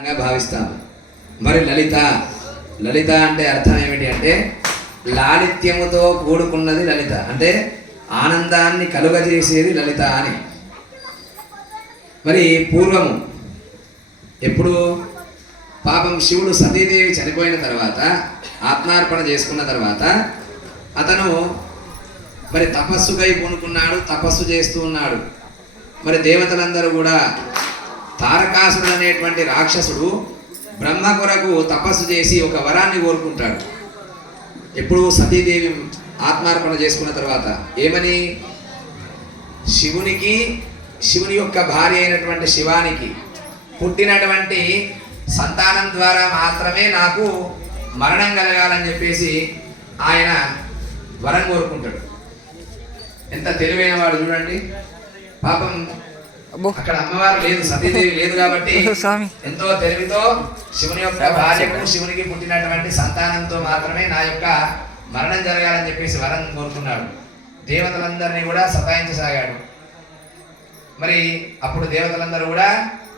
భావిస్తాము. మరి లలిత లలిత అంటే అర్థం ఏమిటి అంటే లాలిత్యముతో కూడుకున్నది లలిత, అంటే ఆనందాన్ని కలుగజేసేది లలిత అని. మరి పూర్వము ఎప్పుడు పాపం శివుడు సతీదేవి చనిపోయిన తర్వాత ఆత్మార్పణ చేసుకున్న తర్వాత అతను మరి తపస్సుకై పూనుకున్నాడు, తపస్సు చేస్తూ ఉన్నాడు. మరి దేవతలందరూ కూడా తారకాసుడు అనేటువంటి రాక్షసుడు బ్రహ్మ కొరకు తపస్సు చేసి ఒక వరాన్ని కోరుకుంటాడు. ఎప్పుడు సతీదేవి ఆత్మార్పణ చేసుకున్న తర్వాత ఏమని, శివుని యొక్క భార్య అయినటువంటి శివానికి పుట్టినటువంటి సంతానం ద్వారా మాత్రమే నాకు మరణం కలగాలని చెప్పేసి ఆయన వరం కోరుకుంటాడు. ఎంత తెలివైన వాడు చూడండి. పాపం అక్కడ అమ్మవారు లేదు, సతీదేవి లేదు కాబట్టి ఎంతో తెలివితో శివుని యొక్క భార్యకు శివునికి పుట్టినటువంటి సంతానంతో మాత్రమే నా యొక్క మరణం జరగాలని చెప్పేసి వరం కోరుకున్నాడు. దేవతలందరినీ కూడా సతాయించసాగాడు. మరి అప్పుడు దేవతలందరూ కూడా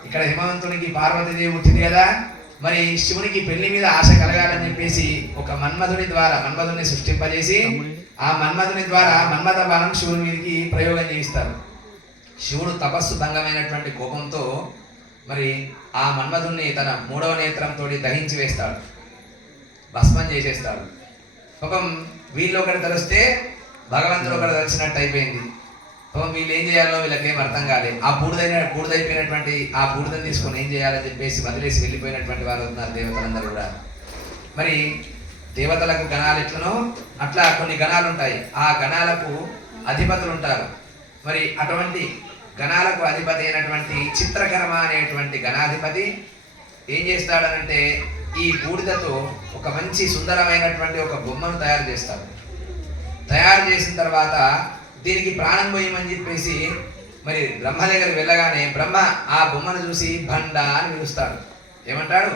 ఇక్కడ హిమవంతునికి పార్వతీదేవి పుట్టింది కదా, మరి శివునికి పెళ్లి మీద ఆశ కలగాలని చెప్పేసి ఒక మన్మధుని సృష్టింపజేసి ఆ మన్మధుని ద్వారా మన్మథ బాణం శివుని మీదకి ప్రయోగం చేయిస్తారు. శివుడు తపస్సు భంగమైనటువంటి కోపంతో మరి ఆ మన్మధుణ్ణి తన 3వ నేత్రంతో దహించి వేస్తాడు, భస్మం చేసేస్తాడు. పాపం వీళ్ళు ఒకటి తెలిస్తే భగవంతుడు ఒకటి తెలిసినట్టు అయిపోయింది. పాపం వీళ్ళు ఏం చేయాలో వీళ్ళకేం అర్థం కాలే. ఆ బూడిదైపోయినటువంటి ఆ బూడిదని తీసుకొని ఏం చేయాలని చెప్పేసి వదిలేసి వెళ్ళిపోయినటువంటి వారు ఉన్నారు దేవతలందరూ కూడా. మరి దేవతలకు గణాలు ఎట్లనో అట్లా కొన్ని గణాలు ఉంటాయి, ఆ గణాలకు అధిపతులు ఉంటారు. మరి అటువంటి గణాలకు అధిపతి అయినటువంటి చిత్రకర్మ అనేటువంటి గణాధిపతి ఏం చేస్తాడనంటే ఈ బూడిదతో ఒక మంచి సుందరమైనటువంటి ఒక బొమ్మను తయారు చేస్తాడు. తయారు చేసిన తర్వాత దీనికి ప్రాణం పోయమని చెప్పేసి మరి బ్రహ్మ దగ్గరికి వెళ్ళగానే బ్రహ్మ ఆ బొమ్మను చూసి బండ అని పిలుస్తాడు. ఏమంటాడు?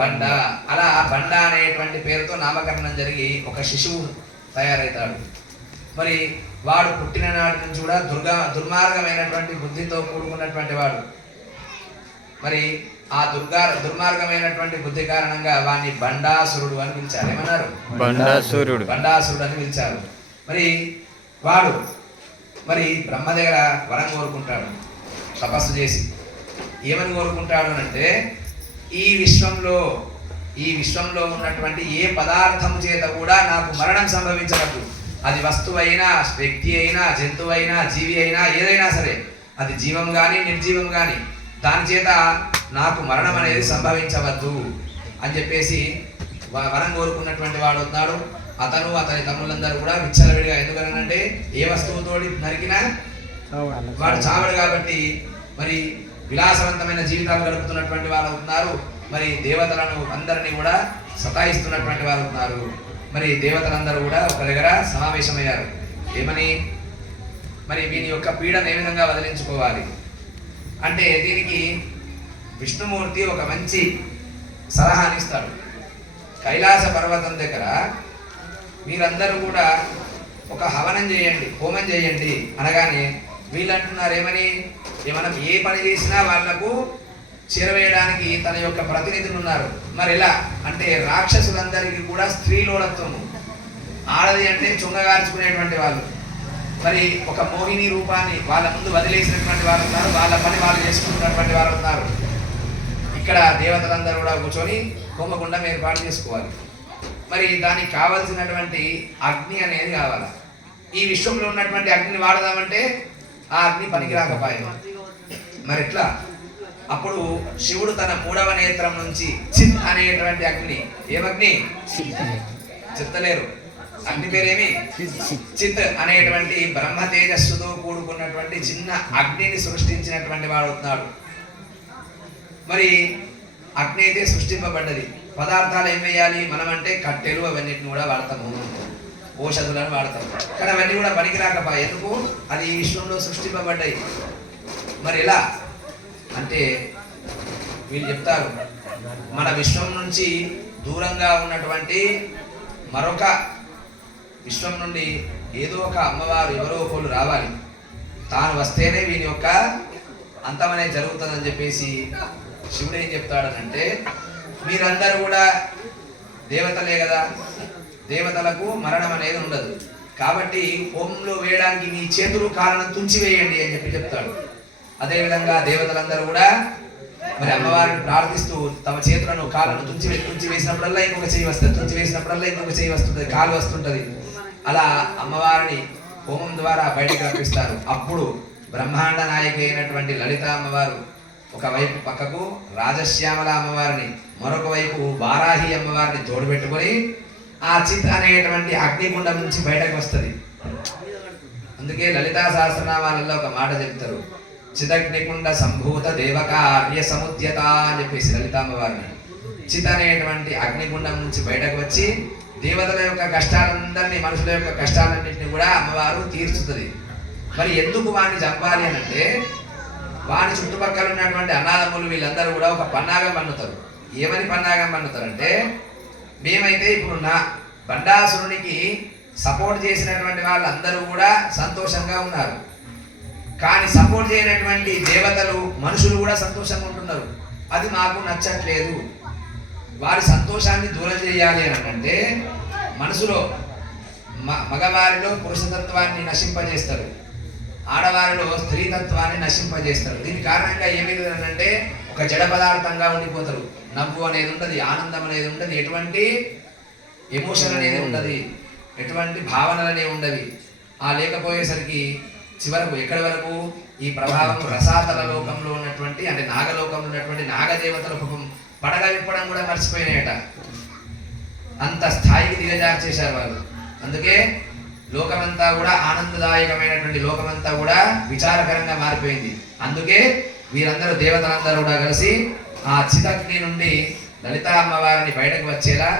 బండ. అలా బండ అనేటువంటి పేరుతో నామకరణం జరిగి ఒక శిశువు తయారవుతాడు. మరి వాడు పుట్టిన నాటి నుంచి కూడా దుర్మార్గమైనటువంటి బుద్ధితో కూడుకున్నటువంటి వాడు. మరి ఆ దుర్మార్గమైనటువంటి బుద్ధి కారణంగా వాడిని బండాసురుడు అని పిలిచారు. ఏమన్నారు? బండాసురుడు అని పిలిచారు. మరి వాడు మరి బ్రహ్మ దగ్గర వరం కోరుకుంటాడు తపస్సు చేసి. ఏమని కోరుకుంటాడు అంటే ఈ విశ్వంలో ఉన్నటువంటి ఏ పదార్థం చేత కూడా నాకు మరణం సంభవించవద్దు. అది వస్తువైనా, వ్యక్తి అయినా, జంతువు అయినా, జీవి అయినా, ఏదైనా సరే, అది జీవం కానీ నిర్జీవం కానీ, దాని చేత నాకు మరణం అనేది సంభవించవద్దు అని చెప్పేసి వరం కోరుకున్నటువంటి వాడు ఉన్నాడు. అతని తమ్ములందరూ కూడా విచ్చలవిడిగా, ఎందుకనంటే ఏ వస్తువుతోటి నరికినా వాడు చావడు కాబట్టి మరి విలాసవంతమైన జీవితాలు గడుపుతున్నటువంటి వారు ఉన్నారు. మరి దేవతలను అందరినీ కూడా సతాయిస్తున్నటువంటి వారు ఉన్నారు. మరి దేవతలందరూ కూడా ఒక దగ్గర సమావేశమయ్యారు. ఏమని, మరి వీని యొక్క పీడను ఏ విధంగా వదిలించుకోవాలి అంటే దీనికి విష్ణుమూర్తి ఒక మంచి సలహానిస్తాడు. కైలాస పర్వతం దగ్గర మీరందరూ కూడా ఒక హవనం చేయండి, హోమం చేయండి అనగానే వీళ్ళు అంటున్నారు ఏమని, మనం ఏ పని చేసినా వాళ్లకు చేరవేయడానికి తన యొక్క ప్రతినిధులు ఉన్నారు. మరి ఎలా అంటే రాక్షసులందరికీ కూడా స్త్రీలోలత్వము, ఆడది అంటే చొంగగార్చుకునేటువంటి వాళ్ళు. మరి ఒక మోహిని రూపాన్ని వాళ్ళ ముందు వదిలేసినటువంటి వారు ఉన్నారు, వాళ్ళ పని వాళ్ళు చేసుకుంటున్నటువంటి వారు ఉన్నారు. ఇక్కడ దేవతలందరూ కూడా కూర్చొని హోమగుండం ఏర్పాటు చేసుకోవాలి. మరి దానికి కావలసినటువంటి అగ్ని అనేది కావాలి. ఈ విశ్వంలో ఉన్నటువంటి అగ్నిని వాడదామంటే ఆ అగ్ని పనికి రాకపోయాయి. మరి ఎట్లా? అప్పుడు శివుడు తన 3వ నేత్రం నుంచి చిత్ అనేటువంటి అగ్ని, ఏమగ్ని? చెప్తలేరు అగ్ని పేరేమి? చిత్ అనేటువంటి బ్రహ్మ తేజస్సుతో కూడుకున్నటువంటి చిన్న అగ్నిని సృష్టించినటువంటి వాడు అవుతున్నాడు. మరి అగ్ని అయితే సృష్టింపబడ్డది. పదార్థాలు ఏం వేయాలి మనం అంటే కట్టెలు అవన్నిటిని కూడా వాడతాము, ఔషధులను వాడతాము. కానీ అవన్నీ కూడా పనికి రాకపోయాయి. ఎందుకు? అది ఈ విశ్వంలో సృష్టింపబడ్డాయి. మరి ఎలా అంటే వీళ్ళు చెప్తారు, మన విశ్వం నుంచి దూరంగా ఉన్నటువంటి మరొక విశ్వం నుండి ఏదో ఒక అమ్మవారు ఎవరో ఒకళ్ళు రావాలి, తాను వస్తేనే వీని యొక్క అంతమనే జరుగుతుందని చెప్పేసి శివుడు ఏం చెప్తాడనంటే, మీరందరూ కూడా దేవతలే కదా, దేవతలకు మరణం అనేది ఉండదు, కాబట్టి హోమంలో వేయడానికి మీ చేతులు కాళ్ళను తుంచివేయండి అని చెప్పి చెప్తాడు. అదేవిధంగా దేవతలందరూ కూడా మరి అమ్మవారిని ప్రార్థిస్తూ తమ చేతులను కాళ్ళను తుంచి వేసినప్పుడల్లా ఇంకొక చేయి వస్తుంది, తుంచి వేసినప్పుడల్లా ఇంకొక చేయి వస్తుంటది, కాలు వస్తుంటది. అలా అమ్మవారిని హోమం ద్వారా బయటకు రప్పిస్తారు. అప్పుడు బ్రహ్మాండ నాయక అయినటువంటి లలిత అమ్మవారు ఒకవైపు పక్కకు రాజశ్యామల అమ్మవారిని, మరొక వైపు వారాహి అమ్మవారిని తోడుపెట్టుకొని ఆ చిత్ అనేటువంటి అగ్నిగుండం నుంచి బయటకు వస్తుంది. అందుకే లలితా సహస్రనామాలలో ఒక మాట చెప్తారు, చిదగ్నికుండ సంభూత దేవకార్య సముద్యత అని చెప్పేసి లలితామ్మవారిని. చిత్ అనేటువంటి అగ్నిగుండం నుంచి బయటకు వచ్చి దేవతల యొక్క కష్టాలందరినీ, మనుషుల యొక్క కష్టాలన్నింటినీ కూడా అమ్మవారు తీర్చుతుంది. మరి ఎందుకు వాడిని చంపాలి అని అంటే, వాడి చుట్టుపక్కల ఉన్నటువంటి అన్నాదమ్ములు వీళ్ళందరూ కూడా ఒక పన్నాగం పన్నుతారు. ఏమని పన్నాగం పన్నుతారంటే, మేమైతే ఇప్పుడు నా బండాసురునికి సపోర్ట్ చేసినటువంటి వాళ్ళందరూ కూడా సంతోషంగా ఉన్నారు, కానీ సపోర్ట్ చేయనటువంటి దేవతలు మనుషులు కూడా సంతోషంగా ఉంటున్నారు, అది మాకు నచ్చట్లేదు. వారి సంతోషాన్ని దూరం చేయాలి అని అంటే మనసులో మగవారిలో పురుషతత్వాన్ని నశింపజేస్తారు, ఆడవారిలో స్త్రీతత్వాన్ని నశింపజేస్తారు. దీని కారణంగా ఏమైందంటే ఒక జడ పదార్థంగా ఉండిపోతారు. నవ్వు అనేది ఉండదు, ఆనందం అనేది ఉండదు, ఎటువంటి ఎమోషన్ అనేది ఉండదు, ఎటువంటి భావనలు అనేవి ఉండవి. ఆ లేకపోయేసరికి చివరకు ఎక్కడి వరకు ఈ ప్రభావం రసాతల లోకంలో ఉన్నటువంటి, అంటే నాగలోకంలో ఉన్నటువంటి నాగదేవతల పడగ విప్పడం కూడా మర్చిపోయినాయట. అంత స్థాయికి దిగజార్చేశారు వాళ్ళు. అందుకే లోకమంతా కూడా ఆనందదాయకమైనటువంటి లోకమంతా కూడా విచారకరంగా మారిపోయింది. అందుకే వీరందరూ దేవతలందరూ కూడా కలిసి ఆ చితగ్ని నుండి లలితా అమ్మవారిని బయటకు వచ్చేలా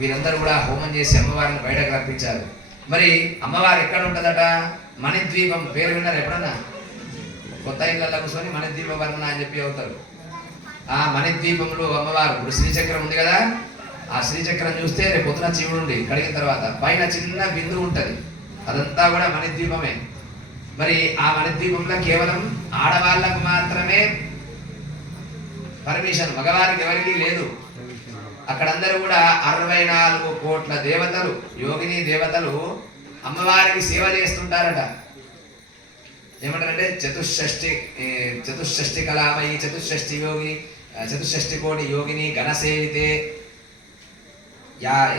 వీరందరూ కూడా హోమం చేసి అమ్మవారిని బయటకు రప్పించారు. మరి అమ్మవారు ఎక్కడ ఉంటుందట? మణిద్వీపం. పేరు విన్నారు ఎప్పుడన్నా? కొత్త ఇళ్ళల్లో కూర్చొని మణిద్వీప వర్ణన అని చెప్పి అవుతారు. ఆ మణిద్వీపంలో అమ్మవారు, ఇప్పుడు శ్రీచక్రం ఉంది కదా, ఆ శ్రీచక్రం చూస్తే రేపు పొద్దున శివుడు కడిగిన తర్వాత పైన చిన్న బిందువు ఉంటుంది, అదంతా కూడా మణిద్వీపమే. మరి ఆ మణిద్వీపంలో కేవలం ఆడవాళ్ళకు మాత్రమే పర్మిషన్, మగవారికి ఎవరికీ లేదు. అక్కడందరూ కూడా 64 కోట్ల దేవతలు, యోగిని దేవతలు అమ్మవారికి సేవ చేస్తుంటారట. ఏమంటారంటే చతుషష్ఠి కళామయి, చతుషష్ఠి కోటి యోగిని గణసేవితే.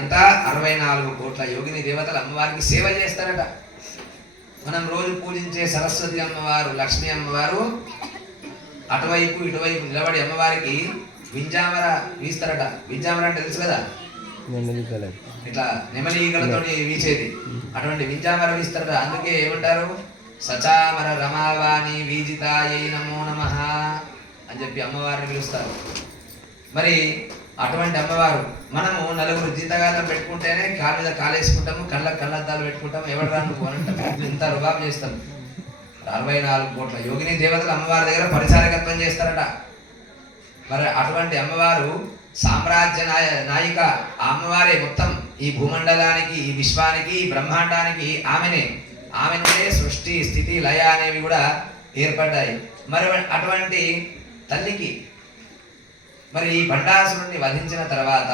ఎంత 64 కోట్ల యోగిని దేవతలు అమ్మవారికి సేవ చేస్తారట. మనం రోజు పూజించే సరస్వతి అమ్మవారు, లక్ష్మీ అమ్మవారు అటువైపు ఇటువైపు నిలబడి అమ్మవారికి వింజామర వీస్తారట. వింజామర అంటే తెలుసు కదా, ఇట్లా నెమలి ఈగలతో వీచేది, అటువంటి వింజామర వీస్తారట. అందుకే ఏమంటారు? సచామర రమావాణి వీజితాయై నమో నమః అని చెప్పి అమ్మవారిని పిలుస్తారు. మరి అటువంటి అమ్మవారు, మనము నలుగురు జీతగాళ్ళం పెట్టుకుంటేనే కాళ్ళ మీద కాలేసుకుంటాము, కళ్ళద్దాలు పెట్టుకుంటాము, ఎవరు రాను అంటాము, ఇంత రుబాబు చేస్తాం. 64 కోట్ల యోగిని దేవతలు అమ్మవారి దగ్గర పరిచారకత్వం చేస్తారట. మరి అటువంటి అమ్మవారు సామ్రాజ్య నాయిక. ఆ అమ్మవారే మొత్తం ఈ భూమండలానికి, ఈ విశ్వానికి, ఈ బ్రహ్మాండానికి ఆమెనే సృష్టి, స్థితి, లయ అనేవి కూడా ఏర్పడ్డాయి. మరి అటువంటి తల్లికి మరి ఈ బండాసురుణ్ణి వధించిన తర్వాత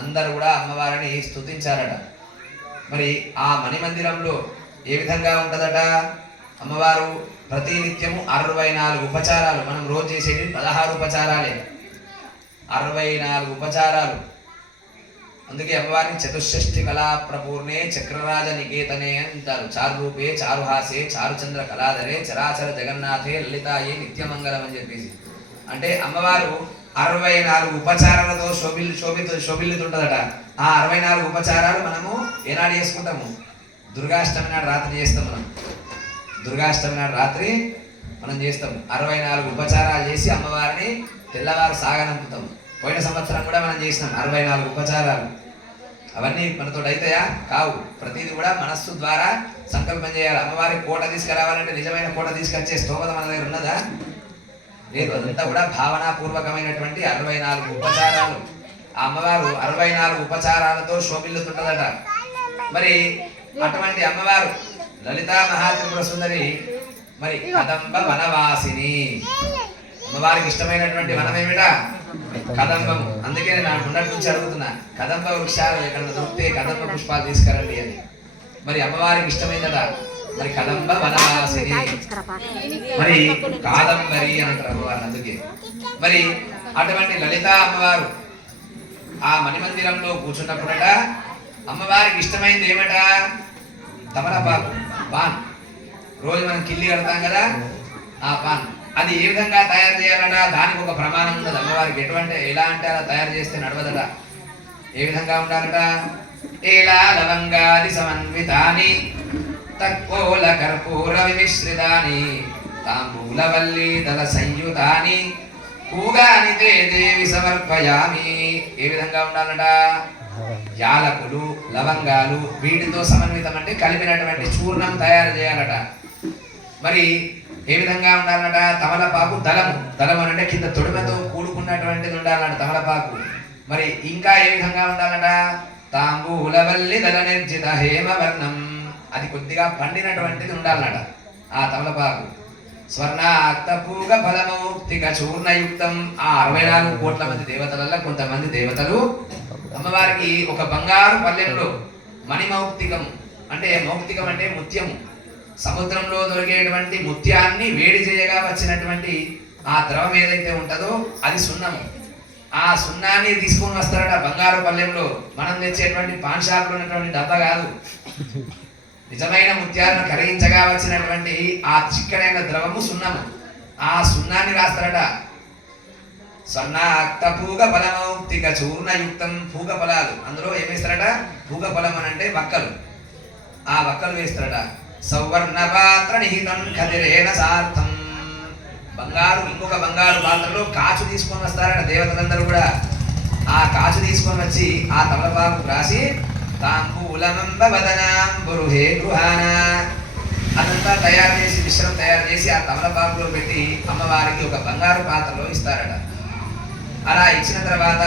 అందరూ కూడా అమ్మవారిని స్తుతించారట. మరి ఆ మణిమందిరంలో ఏ విధంగా ఉంటుందట? అమ్మవారు ప్రతినిత్యము 64 ఉపచారాలు, మనం రోజు చేసేది 16 ఉపచారాలే, 64 ఉపచారాలు. అందుకే అమ్మవారిని చతుషష్ఠి కళా ప్రపూర్ణే చక్రరాజ నికేతనే అంటారు. చారురూపే చారుహాసే చారుచంద్ర కళాధరే చరాచర జగన్నాథే లలితాయే నిత్యమంగళం అని చెప్పేసి. అంటే అమ్మవారు 64 ఉపచారాలతో శోభిల్లుతుంటదట. ఆ 64 ఉపచారాలు మనము ఏనాడు చేసుకుంటాము? దుర్గాష్టమి నాడు రాత్రి చేస్తాం. మనం దుర్గాష్టమి నాడు రాత్రి మనం చేస్తాం. 64 ఉపచారాలు చేసి అమ్మవారిని తెల్లవారు సాగనంపుతాం. పోయిన సంవత్సరం కూడా మనం చేసినాం 64 ఉపచారాలు. అవన్నీ మనతో అయితాయా? కావు. ప్రతిదీ కూడా మనస్సు ద్వారా సంకల్పం చేయాలి. అమ్మవారికి కోట తీసుకురావాలంటే నిజమైన కోట తీసుకొచ్చే స్తోమత మన దగ్గర ఉన్నదా? లేదు. అదంతా కూడా భావనాపూర్వకమైనటువంటి 64 ఉపచారాలు. ఆ అమ్మవారు 64 ఉపచారాలతో శోభిల్లుతుంటదట. మరి అటువంటి అమ్మవారు లలితా మహాత్రిపుర సుందరి మరి కదంబ వనవాసిని. అమ్మవారికి ఇష్టమైనటువంటి వనం ఏమిటా? కదంబము. అందుకే నేను ఉన్నట్టు నుంచి అడుగుతున్నా, కదంబ వృక్షాలు ఎక్కడ దొరికితే కదంబ పుష్పాలు తీసుకురండి అని. మరి అమ్మవారికి ఇష్టమైనదా? మరి కదంబ వనవాసిని, మరి కాదంబరి అని అంటారు అమ్మవారు. అందుకే మరి అటువంటి లలిత అమ్మవారు ఆ మణిమందిరంలో కూర్చున్నప్పుడట అమ్మవారికి ఇష్టమైంది ఏమట? తమలపాకు, పాన్. రోజు మనం కిల్లి కడతాం కదా, ఆ పాన్. అది ఏ విధంగా తయారు చేయాలట? దానికి ఒక ప్రమాణం ఉన్నది అమ్మవారికి. ఎలా అంటే అలా తయారు చేస్తే నడవదట. ఏ విధంగా ఉండాలట? ఏలా లవంగాది సమన్వితాని తక్కోల కర్పూర విమిశ్రితాని తాంబూలవల్లి దళ సంయుతాని పూగాని తే దేవి సమర్పయామి. ఏ విధంగా ఉండాలట? యాలకులు, లవంగాలు వీటితో సమన్వితం అంటే కలిపినటువంటి చూర్ణం తయారు చేయాలట. మరి ఏ విధంగా ఉండాలట? తమలపాకు దళము. దళము అంటే కింద తొడిమతో కూడుకున్నటువంటిది ఉండాలట తమలపాకు. మరి ఇంకా ఏ విధంగా ఉండాలట? తాంబూలవల్లి దళ నిర్జిత హేమవర్ణం. అది కొద్దిగా పండినటువంటిది ఉండాలన్నట ఆ తమలపాకు. స్వర్ణాక్తపూగ ఫలమౌక్తిక చూర్ణయుక్తం. ఆ 64 కోట్ల మంది దేవతలలో కొంతమంది దేవతలు అమ్మవారికి ఒక బంగారు పల్లెంలో మణిమౌక్తికం అంటే, మౌక్తికం అంటే ముత్యము, సముద్రంలో దొరికేటువంటి ముత్యాన్ని వేడి చేయగా వచ్చినటువంటి ఆ ద్రవం ఏదైతే ఉంటుందో అది సున్నము. ఆ సున్నాన్ని తీసుకొని వస్తారట బంగారు పల్లెంలో. మనం తెచ్చేటువంటి పాన్ షాప్లో ఉన్నటువంటి డబ్బా కాదు, నిజమైన ముత్యాలను కరిగించగా వచ్చినటువంటి ఆ చిక్కడైన ద్రవము సున్నము. ఆ సున్నాన్ని రాస్తారట. స్వర్ణాక్త పూగ ఫలమౌక్తిక చూర్ణయుక్తం. పూగ ఫలాలు, అందులో ఏం వేస్తారట? పూగ ఫలం అని అంటే వక్కలు. ఆ వక్కలు వేస్తారట. సౌవర్ణ పాత్ర నిహితం ఖదిరేణ సార్థం. బంగారు, ఇంకొక బంగారు పాత్రలో కాచు తీసుకొని వస్తారట దేవతలందరూ కూడా. ఆ కాచు తీసుకొని వచ్చి ఆ తమలపాకు రాసి తాంబూలమంబ వదనాంబురుహే గృహాన అదంతా తయారు చేసి, మిశ్రమం తయారు చేసి ఆ తమలపాకులో పెట్టి అమ్మవారికి ఒక బంగారు పాత్రలో ఇస్తారట. అలా ఇచ్చిన తర్వాత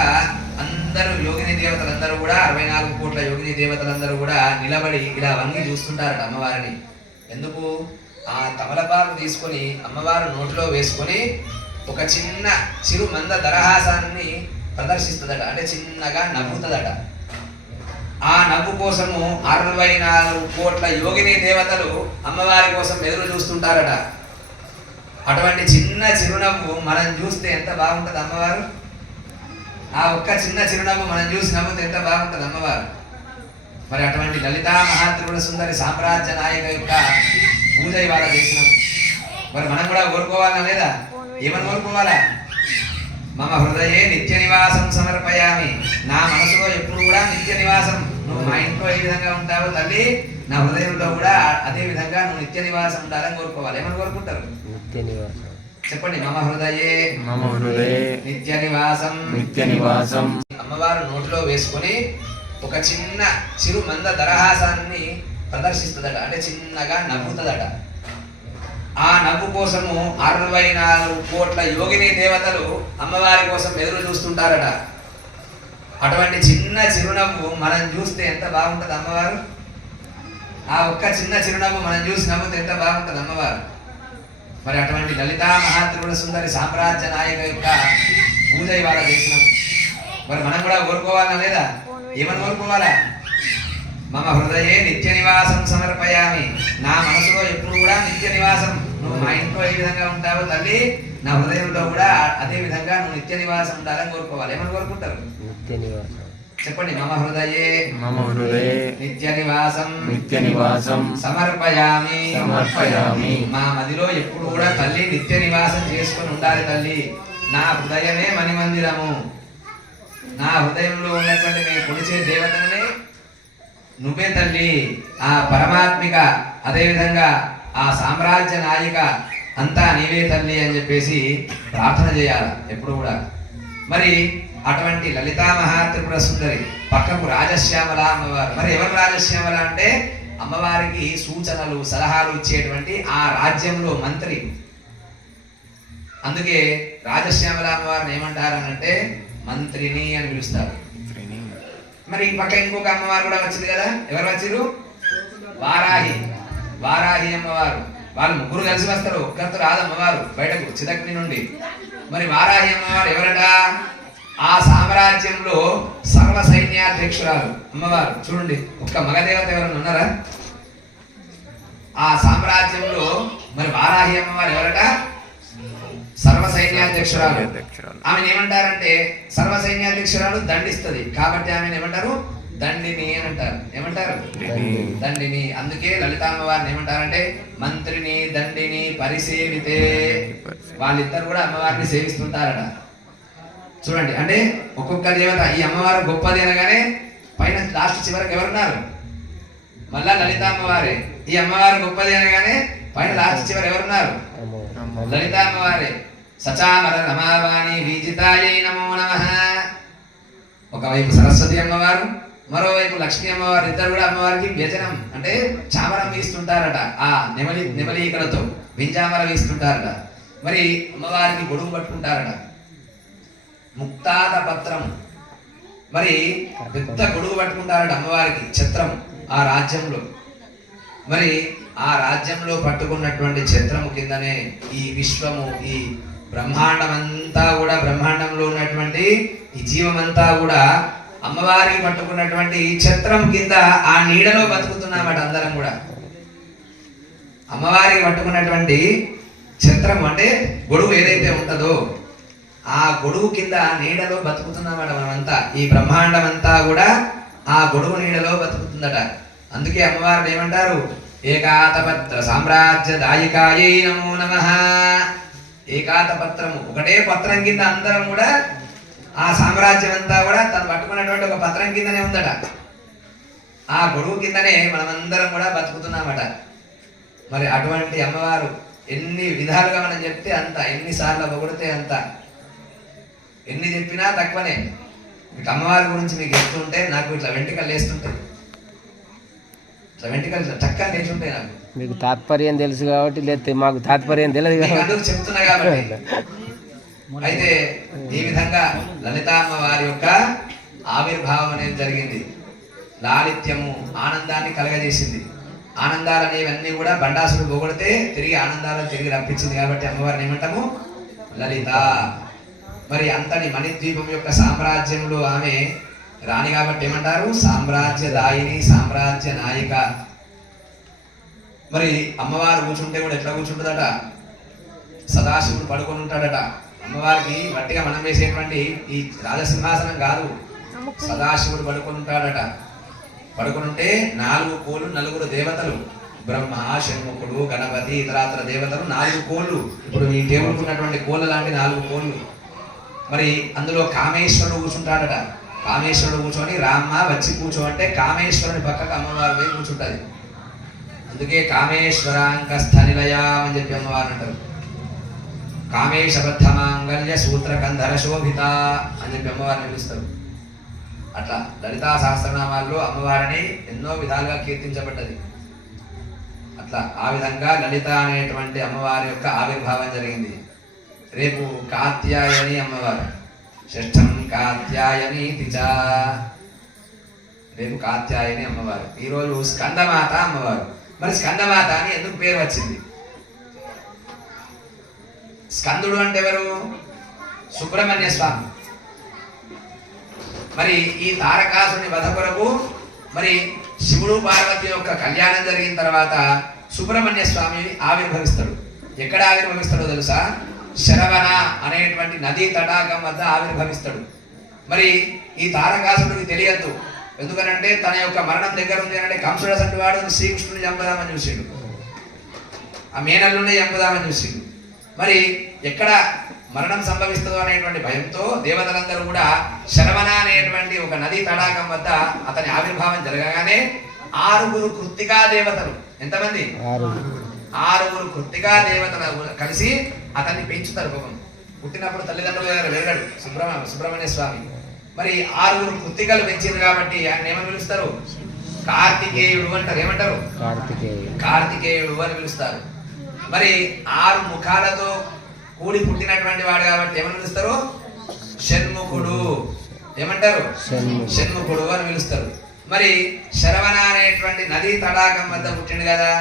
అందరూ యోగిని దేవతలందరూ కూడా 64 కోట్ల యోగిని దేవతలందరూ కూడా నిలబడి ఇలా వంగి చూస్తుంటారట అమ్మవారిని. ఎందుకు? ఆ తమలపాకు తీసుకొని అమ్మవారు నోటిలో వేసుకొని ఒక చిన్న చిరు మంద దరహాసాన్ని ప్రదర్శిస్తుందట. అంటే చిన్నగా నవ్వుతుందట. ఆ నవ్వు కోసము 64 కోట్ల యోగిని దేవతలు అమ్మవారి కోసం ఎదురు చూస్తుంటారట. అటువంటి చిన్న చిరునవ్వు మనం చూస్తే ఎంత బాగుంటుంది అమ్మవారు. ఆ ఒక్క చిన్న చిరునవ్వు మనం చూసి నవ్వుతే ఎంత బాగుంటుంది అమ్మవారు. మరి అటువంటి లలితా మహాత్రిపుర సుందరి సామ్రాజ్య నాయక యొక్క పూజ ఇవాళ చేసినాం. మరి మనం కూడా కోరుకోవాలా లేదా? ఏమని కోరుకోవాలా? మమ హృదయే నిత్య నివాసం సమర్పయామి. నా మనసులో ఎప్పుడు కూడా నిత్య నివాసం. నువ్వు మా ఇంట్లో ఏ విధంగా ఉంటావో తల్లి, నా హృదయంలో కూడా అదే విధంగా నువ్వు నిత్య నివాసం ఉండాలని కోరుకోవాలి. ఏమని కోరుకుంటారు? నిత్య నివాసం. చెప్పండి. మమ హృదయే నిత్య నివాసం. నిత్య నివాసం. అమ్మవారు నోటిలో వేసుకొని ఒక చిన్న చిరు మంద దరహాసాన్ని ప్రదర్శిస్తుందట. అంటే చిన్నగా నవ్వుతుందట. ఆ నవ్వు కోసము 64 కోట్ల యోగిని దేవతలు అమ్మవారి కోసం ఎదురు చూస్తుంటారట. అటువంటి చిన్న చిరునవ్వు మనం చూస్తే ఎంత బాగుంటుంది అమ్మవారు. ఆ ఒక్క చిన్న చిరునవ్వు మనం చూసి నవ్వుతే ఎంత బాగుంటుంది అమ్మవారు. మరి అటువంటి లలితా మహాత్రిపుర సుందరి సామ్రాజ్య నాయక యొక్క పూజ ఇవాళ చేసినాం. మరి మనం కూడా కోరుకోవాలా లేదా? ఏమని కోరుకోవాలా? మమ హృదయే నిత్య నివాసం సమర్పయామి. నా మనసులో ఎప్పుడు కూడా నిత్య నివాసం. నువ్వు మా ఇంట్లో ఏ విధంగా ఉంటావో తల్లి, నా హృదయంలో కూడా అదే విధంగా నువ్వు నిత్య నివాసం ఉండాలని కోరుకోవాలి. ఏమని కోరుకుంటారు? నిత్య నివాసం. చెప్పండి. మమ హృదయే నిత్య నివాసం. నిత్య నివాసం సమర్పయామి. సమర్పయామి. మా మదిలో ఎప్పుడు కూడా తల్లి నిత్య నివాసం చేసుకొని ఉండాలి తల్లి. నా హృదయమే మణిమందిరము. నా హృదయంలో ఉన్నటువంటి నేను కొలిచే దేవతనే నువ్వే తల్లి. ఆ పరమాత్మిక, అదేవిధంగా ఆ సామ్రాజ్య నాయిక అంతా నీవే తల్లి అని చెప్పేసి ప్రార్థన చేయాలి ఎప్పుడు కూడా. మరి అటువంటి లలితా మహాత్రిపుర సుందరి పక్కకు రాజశ్యామల అమ్మవారు. మరి ఎవరు రాజశ్యామల అంటే అమ్మవారికి సూచనలు సలహాలు ఇచ్చేటువంటి ఆ రాజ్యంలో మంత్రి. అందుకే రాజశ్యామల అమ్మవారిని ఏమంటారనంటే మంత్రిని అని పిలుస్తారు. మరి ఈ పక్క ఇంకొక అమ్మవారు కూడా వచ్చింది కదా. ఎవరు వచ్చిరు? వారాహి. వారాహి అమ్మవారు. వాళ్ళు ముగ్గురు కలిసి వస్తారు. ఒక్కరితో రాదు అమ్మవారు బయటకు చిదగ్ని నుండి. మరి వారాహి అమ్మవారు ఎవరట? ఆ సామ్రాజ్యంలో సర్వ సైన్యాధ్యక్షురాలు అమ్మవారు. చూడండి, ఒక్క మగదేవత ఎవరైనా ఉన్నారా? ఆ సామ్రాజ్యంలో మరి వారాహి అమ్మవారు ఎవరట? సర్వ సైన్యాధ్యక్షురాలు. ఆమెను ఏమంటారంటే, సర్వ సైన్యాధ్యక్షురాలు దండిస్తుంది కాబట్టి ఆమెను ఏమంటారు? దండిని అని అంటారు. ఏమంటారు? దండిని. అందుకే లలితామ్మవారిని ఏమంటారంటే మంత్రిని దండిని పరిసేవితే. వాళ్ళిద్దరు కూడా అమ్మవారిని సేవిస్తుంటారట. చూడండి, అంటే ఒక్కొక్క దేవత ఈ అమ్మవారు గొప్పది అనగానే పైన లాస్ట్ చివరికి ఎవరున్నారు? మళ్ళా లలితామ్మవారే. ఈ అమ్మవారు గొప్పది అనగానే పైన లాస్ట్ చివరి ఎవరున్నారు? లలితామ్మవారే. సచామర రమావాణి విజితాయై నమో నమః. ఒకవైపు సరస్వతి అమ్మవారు, మరోవైపు లక్ష్మీ అమ్మవారు. ఇద్దరు కూడా అమ్మవారికి వ్యజనం అంటే చామరం వీస్తుంటారట. ఆ నెమలీకలతో వింజామర వీస్తుంటారట. మరి అమ్మవారికి గొడుగు పట్టుకుంటారట. ముక్తాద పత్రం, మరి పెద్ద గొడుగు పట్టుకుంటారట అమ్మవారికి, ఛత్రం ఆ రాజ్యంలో. మరి ఆ రాజ్యంలో పట్టుకున్నటువంటి ఛత్రము కిందనే ఈ విశ్వము, ఈ బ్రహ్మాండం అంతా కూడా, బ్రహ్మాండంలో ఉన్నటువంటి ఈ జీవమంతా కూడా అమ్మవారికి పట్టుకున్నటువంటి ఈ ఛత్రం కింద ఆ నీడలో బతుకుతున్నామట అందరం కూడా. అమ్మవారికి పట్టుకున్నటువంటి ఛత్రం అంటే గొడుగు ఏదైతే ఉంటుందో ఆ గొడుగు కింద నీడలో బతుకుతున్నామట మనమంతా. ఈ బ్రహ్మాండం అంతా కూడా ఆ గొడుగు నీడలో బతుకుతుందట. అందుకే అమ్మవారిని ఏమంటారు? ఏకాతపత్ర సామ్రాజ్య దాయికాయై నమో నమః. ఏకాతపత్రము, ఒకటే పత్రం కింద అందరం కూడా, ఆ సామ్రాజ్యం అంతా కూడా తను పట్టుకున్నటువంటి ఒక పత్రం కిందనే ఉందట. ఆ గొడుగు కిందనే మనమందరం కూడా బతుకుతున్నామట. మరి అటువంటి అమ్మవారు ఎన్ని విధాలుగా మనం చెప్తే అంత, ఎన్నిసార్లు పొగిడితే అంత, ఎన్ని చెప్పినా తక్కువనే. మీకు అమ్మవారి గురించి మీకు చెప్తుంటే నాకు ఇట్లా వెంట్రుకలు లేస్తుంటాయి, ఇట్లా వెంట్రుకలు చక్కగా లేచుంటాయి నాకు. మీకు తాత్పర్యం తెలుసు కాబట్టి, లేకపోతే మాకు తాత్పర్యం తెలియదు కాబట్టి చెప్తున్నా కాబట్టి. అయితే ఈ విధంగా లలితామ్మవారి యొక్క ఆవిర్భావం అనేది జరిగింది. లాలిత్యము ఆనందాన్ని కలగజేసింది. ఆనందాలు అనేవన్నీ కూడా బండాసుడు పొగిడితే తిరిగి ఆనందాలను తిరిగి రప్పించింది కాబట్టి అమ్మవారిని ఏమంటాము? లలిత. మరి అంతటి మణిద్వీపం యొక్క సామ్రాజ్యంలో ఆమె రాణి కాబట్టి ఏమంటారు? సామ్రాజ్య దాయిని, సామ్రాజ్య నాయిక. మరి అమ్మవారు కూర్చుంటే కూడా ఎట్లా కూర్చుంటుందట? సదాశివుడు పడుకొని ఉంటాడట. అమ్మవారికి వట్టిగా మనం వేసేటువంటి ఈ రాజసింహాసనం కాదు, సదాశివుడు పడుకొని ఉంటాడట. పడుకుంటే 4 కోళ్ళు, 9 దేవతలు, బ్రహ్మ, షణ్ముఖుడు, గణపతి, ఇతరాతర దేవతలు 4 కోళ్ళు. ఇప్పుడు ఈ టేబుల్కి ఉన్నటువంటి కోళ్ళ లాంటి 4 కోళ్ళు. మరి అందులో కామేశ్వరుడు కూర్చుంటాడట. కామేశ్వరుడు కూర్చొని రామ్మ వచ్చి కూర్చో అంటే కామేశ్వరుని పక్కకు అమ్మవారు పోయి కూర్చుంటది. అందుకే కామేశ్వరాంక స్థనిలయా అని చెప్పి అమ్మవారు అంటారు. కామేశబద్ధ మాంగళ్య సూత్రకంధర శోభిత అని చెప్పి అమ్మవారిని పిలుస్తారు. అట్లా లలితా సహస్రనామాల్లో అమ్మవారిని ఎన్నో విధాలుగా కీర్తించబడ్డది. అట్లా ఆ విధంగా లలిత అనేటువంటి అమ్మవారి యొక్క ఆవిర్భావం జరిగింది. రేపు కాత్యాయని అమ్మవారు, షష్ఠం కాత్యాయని తిచా. రేపు కాత్యాయని అమ్మవారు. ఈరోజు స్కందమాత అమ్మవారు. మరి స్కందమాత అని ఎందుకు పేరు వచ్చింది? స్కందుడు అంటే ఎవరు? సుబ్రహ్మణ్య స్వామి. మరి ఈ తారకాసుని వధ కొరకు మరి శివుడు పార్వతి యొక్క కళ్యాణం జరిగిన తర్వాత సుబ్రహ్మణ్య స్వామి ఆవిర్భవిస్తాడు. ఎక్కడ ఆవిర్భవిస్తాడో తెలుసా? శరవణ అనేటువంటి నదీ తటాకం వద్ద ఆవిర్భవిస్తాడు. మరి ఈ తారకాసుడికి తెలియద్దు. ఎందుకనంటే తన యొక్క మరణం దగ్గర ఉంది అంటే కంసుడు అసంటి వాడు శ్రీకృష్ణుని చంపుదామని చూసిండు, ఆ మేనల్లునే చంపుదామని చూసిండు. మరి ఎక్కడ మరణం సంభవిస్తుందో అనేటువంటి భయంతో దేవతలందరూ కూడా శరవణ అనేటువంటి ఒక నదీ తడాకం వద్ద అతని ఆవిర్భావం జరగగానే 6 కృత్తికా దేవతలు, ఎంతమంది? 6 కృత్తికా దేవతలు కలిసి అతన్ని పెంచుతారు. పాపం పుట్టినప్పుడు తల్లిదండ్రులు వెళ్ళాడు సుబ్రహ్మణ్య స్వామి. మరి 6 కృత్తికలు పెంచింది కాబట్టి ఆయన ఏమని పిలుస్తారు? కార్తికేయుడు అంటారు. ఏమంటారు? కార్తికేయుడు అని పిలుస్తారు. మరి 6 ముఖాలతో కూడి పుట్టినటువంటి వాడు కాబట్టి ఏమని పిలుస్తారు? షణ్ముఖుడు. ఏమంటారు? షణ్ముఖుడు అని పిలుస్తారు. మరి శరవణ అనేటువంటి నదీ తడాకం వద్ద పుట్టిండు కదా,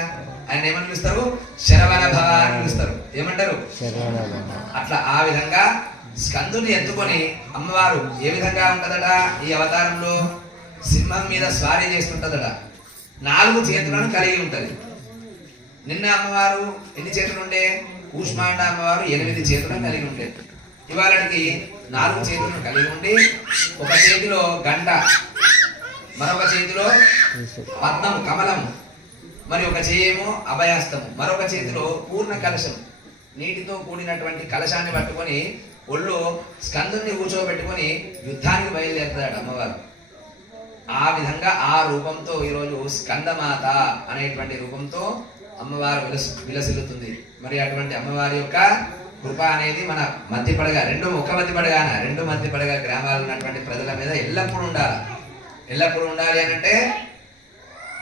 ఆయన ఏమని పిలుస్తారు? శరవణ భవ అని పిలుస్తారు. ఏమంటారు? అట్లా ఆ విధంగా స్కందుని ఎత్తుకొని అమ్మవారు ఏ విధంగా ఉంటదట ఈ అవతారంలో? సింహం మీద స్వారీ చేస్తుంటదట. 4 చేతులను కలిగి ఉంటది. నిన్న అమ్మవారు ఎన్ని చేతులు ఉండే? కూష్మాండ అమ్మవారు 8 చేతులను కలిగి ఉండే. ఇవాళకి 4 చేతులను కలిగి ఉండి ఒక చేతిలో గంట, మరొక చేతిలో పద్మం కమలం, మరి ఒక చేయేమో అభయాస్తము, మరొక చేతిలో పూర్ణ కలశం, నీటితో కూడినటువంటి కలశాన్ని పట్టుకొని ఒళ్ళు స్కందుని కూర్చోబెట్టుకొని యుద్ధానికి బయలుదేరుతాడు అమ్మవారు. ఆ విధంగా ఆ రూపంతో ఈరోజు స్కందమాత అనేటువంటి రూపంతో అమ్మవారు విలసిల్లుతుంది. మరి అటువంటి అమ్మవారి యొక్క కృప అనేది మన మధ్యపడగా ఒక మధ్యపడగాన 2 మధ్యపడగా గ్రామాలు ఉన్నటువంటి ప్రజల మీద ఎల్లప్పుడూ ఉండాలి. ఎల్లప్పుడూ ఉండాలి అని అంటే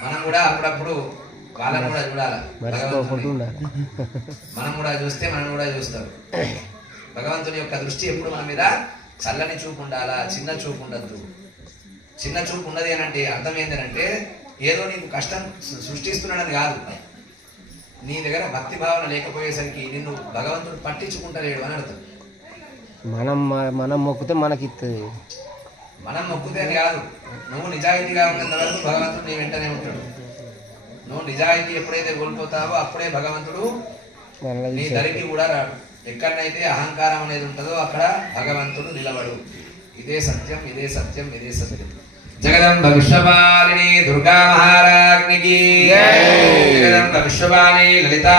మనం కూడా అప్పుడప్పుడు వాళ్ళని కూడా చూడాలి. మనం కూడా చూస్తే మనం కూడా చూస్తారు. భగవంతుని యొక్క దృష్టి ఎప్పుడు మన మీద చల్లని చూపు ఉండాలా, చిన్న చూపు ఉండద్దు. చిన్న చూపు ఉన్నది అని అంటే అర్థం ఏంటంటే ఏదో నీకు కష్టం సృష్టిస్తున్నాడని కాదు. నీ దగ్గర భక్తి భావన లేకపోయేసరికి నిన్ను భగవంతుడు పట్టించుకుంటలేడు అని అర్థం. మనం మొక్కితే మనకి ఇస్తుంది. మనం మొక్కుతే అని కాదు, నువ్వు నిజాయితీగా ఉన్నంత వరకు భగవంతుడు నీ వెంటనే ఉంటాడు. నువ్వు నిజాయితీ ఎప్పుడైతే కోల్పోతావో అప్పుడే భగవంతుడు నీ దరికి కూడా రాడు. ఎక్కడనైతే అహంకారం అనేది ఉంటుందో అక్కడ భగవంతుడు నిలబడు. ఇదే సత్యం, ఇదే సత్యం, ఇదే సత్యం. జగదంబ విశ్వపాలిని దుర్గా మహారాజ్ఞికి, జగదంబ విశ్వపాలి లలితా